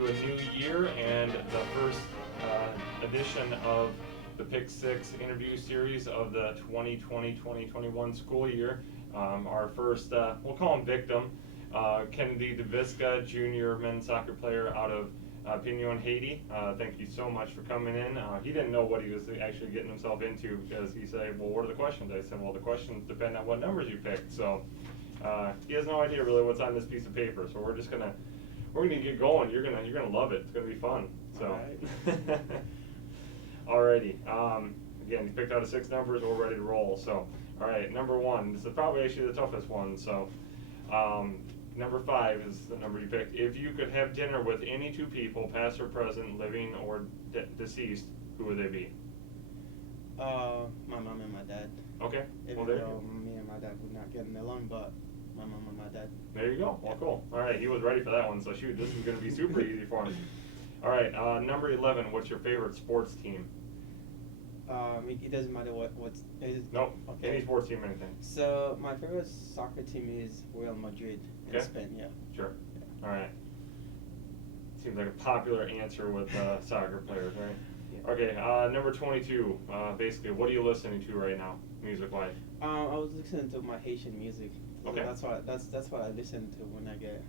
to a new year and the first edition of the PickSix interview series of the 2020-2021 school year. Our first, we'll call him victim, Kenedy Deviska, junior men's soccer player out of Penn, Haiti. Thank you so much for coming in. He didn't know what he was actually getting himself into because he said, well, what are the questions? I said, well, the questions depend on what numbers you picked. So he has no idea really what's on this piece of paper. So we're gonna get going. You're gonna love it. It's gonna be fun. So, alrighty. Again, you picked out of 6 numbers. We're ready to roll. So, all right, number 1. This is probably actually the toughest one. So, number 5 is the number you picked. If you could have dinner with any 2 people, past or present, living or deceased, who would they be? My mom and my dad. Okay. Even though me and my dad would not get along, but my mom and my dad. There you go. Well, cool. All right, he was ready for that one. So shoot, this is going to be super easy for him. All right, number 11. What's your favorite sports team? It doesn't matter what's. Nope. Okay. Any sports team, anything. So my favorite soccer team is Real Madrid in Spain. Yeah. Sure. Yeah. All right. Seems like a popular answer with soccer players, right? Yeah. Okay. Number 22. Basically, what are you listening to right now, music-wise? I was listening to my Haitian music. Okay. That's what I listen to when I get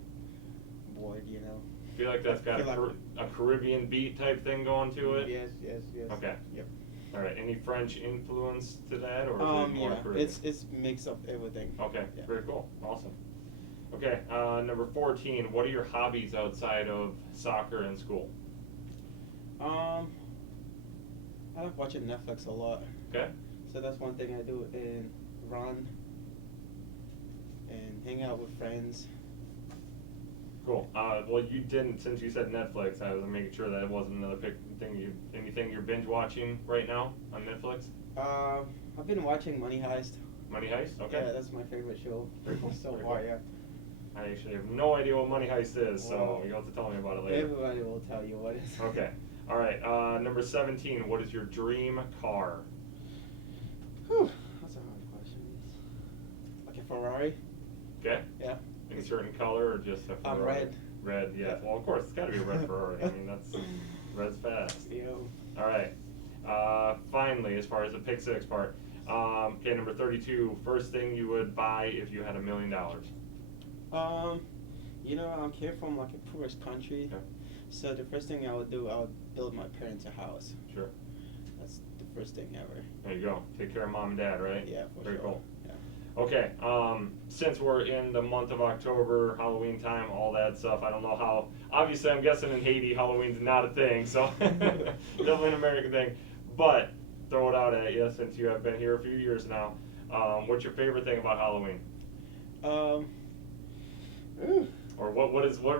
bored, you know. Feel like that's got a Caribbean beat type thing going to it? Yes. Okay. Yep. All right. Any French influence to that, or is it more yeah, Caribbean? it's mix of everything. Okay. Yeah. Very cool. Awesome. Okay. Number 14. What are your hobbies outside of soccer and school? I like watching Netflix a lot. Okay. So that's one thing I do, and run and hang out with friends. Cool. Well, you didn't, since you said Netflix, I was making sure that it wasn't another anything you're binge watching right now on Netflix? I've been watching Money Heist. Money Heist? Okay. Yeah, that's my favorite show. Very cool. So Very far, cool. yeah. I actually have no idea what Money Heist is, so Well, you'll have to tell me about it later. Everybody will tell you what it is. Okay. All right. Number 17. What is your dream car? Whew, that's a hard question. Like a Ferrari? Okay. Yeah. Any certain color or just a Ferrari? Red. Red, yeah. Yeah. Well, of course, it's got to be a red Ferrari. I mean, red's fast. Yeah. All right. Finally, as far as the PickSix part, okay, number 32. First thing you would buy if you had $1 million. You know, I came from like a poorest country, Okay. so the first thing I would do, I would build my parents a house. Sure. That's the first thing ever. There you go. Take care of mom and dad, right? Yeah, for Very sure. cool. Yeah. Okay. Since we're in the month of October, Halloween time, all that stuff, I don't know how. Obviously, I'm guessing in Haiti, Halloween's not a thing, so definitely an American thing. But throw it out at you since you have been here a few years now. What's your favorite thing about Halloween? Or what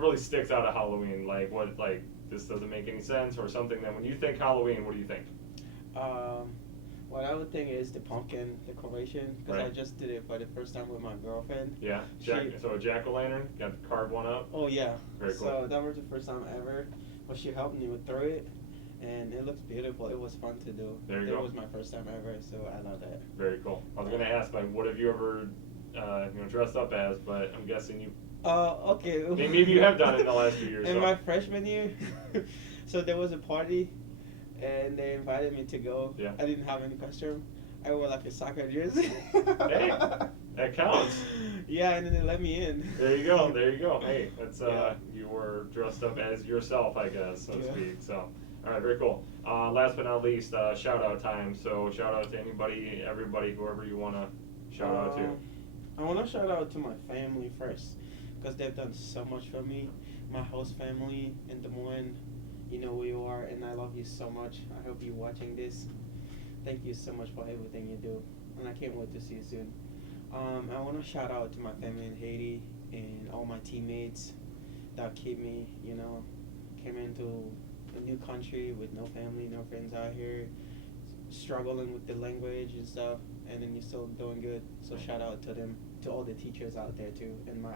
really sticks out of Halloween? Like this doesn't make any sense, or something that when you think Halloween, what do you think? What I would think is the pumpkin decoration, because Right. I just did it for the first time with my girlfriend. Yeah, so a jack-o'-lantern, got to carve one up. Oh yeah. Very cool. So that was the first time ever. But she helped me with through it, and it looks beautiful. It was fun to do. There you go. It was my first time ever, so I love that. Very cool. I was gonna ask, like, what have you ever, dressed up as? But I'm guessing you. Okay. Maybe you have done it in the last few years. In so. my freshman year, so there was a party, and they invited me to go. Yeah. I didn't have any costume. I wore like a soccer jersey. Hey, that counts. Yeah, and then they let me in. There you go. There you go. Hey, that's Yeah. You were dressed up as yourself, I guess, so to Yeah. speak. So, all right, very cool. Last but not least, shout out time. So shout out to anybody, everybody, whoever you wanna shout out to. I want to shout out to my family first, because they've done so much for me. My host family in Des Moines, you know who you are, and I love you so much. I hope you're watching this. Thank you so much for everything you do, and I can't wait to see you soon. I want to shout out to my family in Haiti and all my teammates that keep me, came into a new country with no family, no friends out here, struggling with the language and stuff, and then you're still doing good. So shout out to them, to all the teachers out there too, and my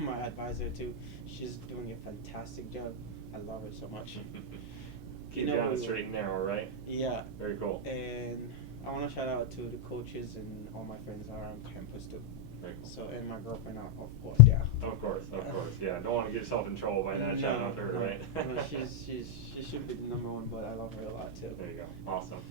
my advisor too. She's doing a fantastic job. I love her so much. Keep you on the straight and narrow, right? Yeah. Very cool. And I want to shout out to the coaches and all my friends that are on campus too. Very cool. So, and my girlfriend, of course, yeah. Of course, yeah. Don't want to get yourself in trouble by not shouting out to her, right? No, she should be the number one, but I love her a lot too. There you go. Awesome.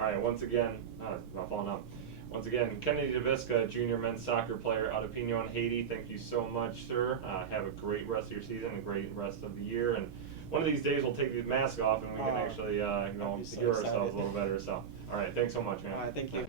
All right. Once again, not falling out. Once again, Kenedy Deviska, junior men's soccer player out of Pignon, Haiti. Thank you so much, sir. Have a great rest of your season, a great rest of the year, and one of these days we'll take the mask off and we can actually I'll be so hear ourselves excited. a little better. So, all right. Thanks so much, man. All right, thank you.